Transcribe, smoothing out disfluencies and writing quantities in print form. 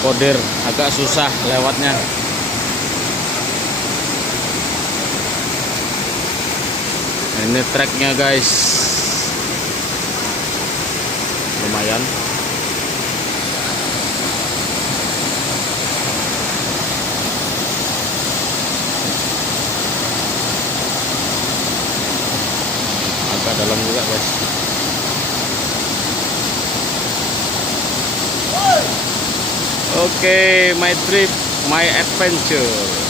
Kodir agak susah lewatnya. Ini treknya guys, lumayan. Agak dalam juga guys. Oke, my trip, my adventure.